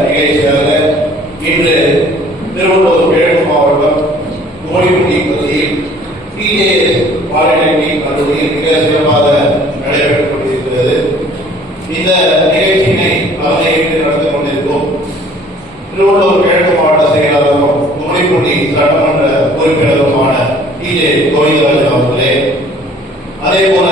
நிகழ்ச்சியாக இன்று திருவள்ளூர் கிழக்கு மாவட்டம் கோழிப்பட்டி பகுதியில் பிஜே பாலிடெக்னிக் கல்லூரியில் மிக சிறப்பாக நடைபெற்றுக் கொண்டிருக்கிறது. இந்த நிகழ்ச்சியினை தலைமையிட்டு நடந்து கொண்டிருக்கும் திருவள்ளூர் கிழக்கு மாவட்ட செயலாளரும் கோழிப்பட்டி சட்டமன்ற உறுப்பினருமான டிஜே கோவிந்தராஜன் அவர்களே அதே போல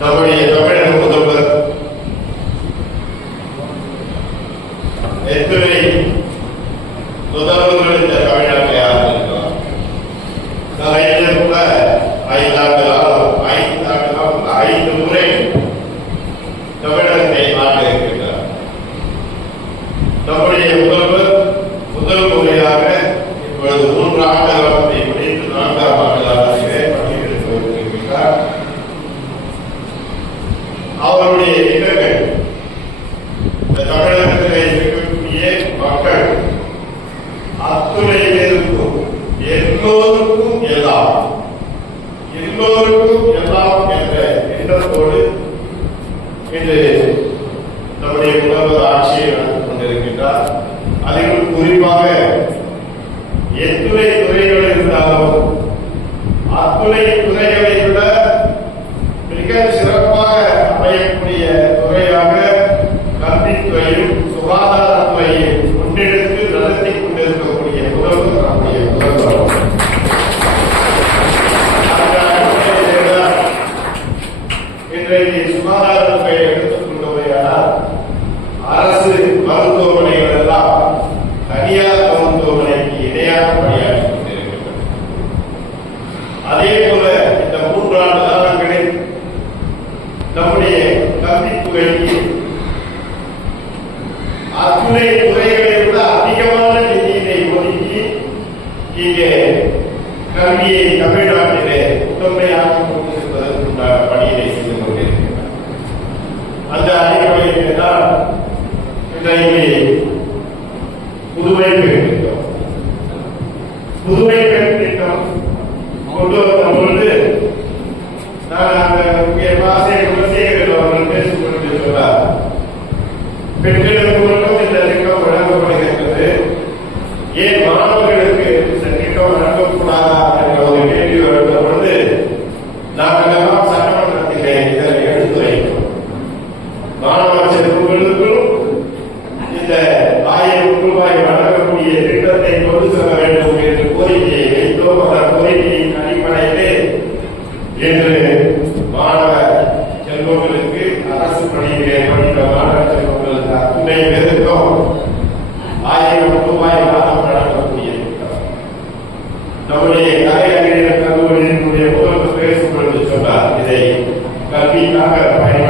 நம்முடைய தமிழ் அவருடைய எண்ணங்கள். இந்த தமிழகத்தில் இருக்கக்கூடிய மக்கள் அத்துணை பேருக்கும் எல்லோருக்கும் எல்லாம். எல்லோருக்கும் எல்லாம் என்ற எண்ணத்தோடு இன்று நம்முடைய முதல்வர் ஆட்சியை நடந்து கொண்டிருக்கின்றார். அதிலும் குறிப்பாக எத்துணை துறைகள் இருந்தாலும் அத்துணை துறைகள் அத்துணை துறைகளை விட அதிகமான நிதியினை ஒதுக்கி இங்கே கல்வியை ஏன் மாணவர்களுக்கு இந்த நடக்கக்கூடாதா என்ற ஒரு கேள்வி வருகிற பொழுது நாங்கள் எல்லாம் சட்டமன்றத்திலே இதனை எடுத்துரைக்கிறோம் மாணவர் செல்வங்களுக்கும் இந்த ஆயிரம் ரூபாய் வழங்கக்கூடிய திட்டத்தை கொண்டு செல்ல வேண்டும். நம்முடைய கலை அறிஞர் கல்லூரியினுடைய முதல்வர் பேசும் பொழுது சொன்னார் இதை கல்விக்காக பயன்படுத்த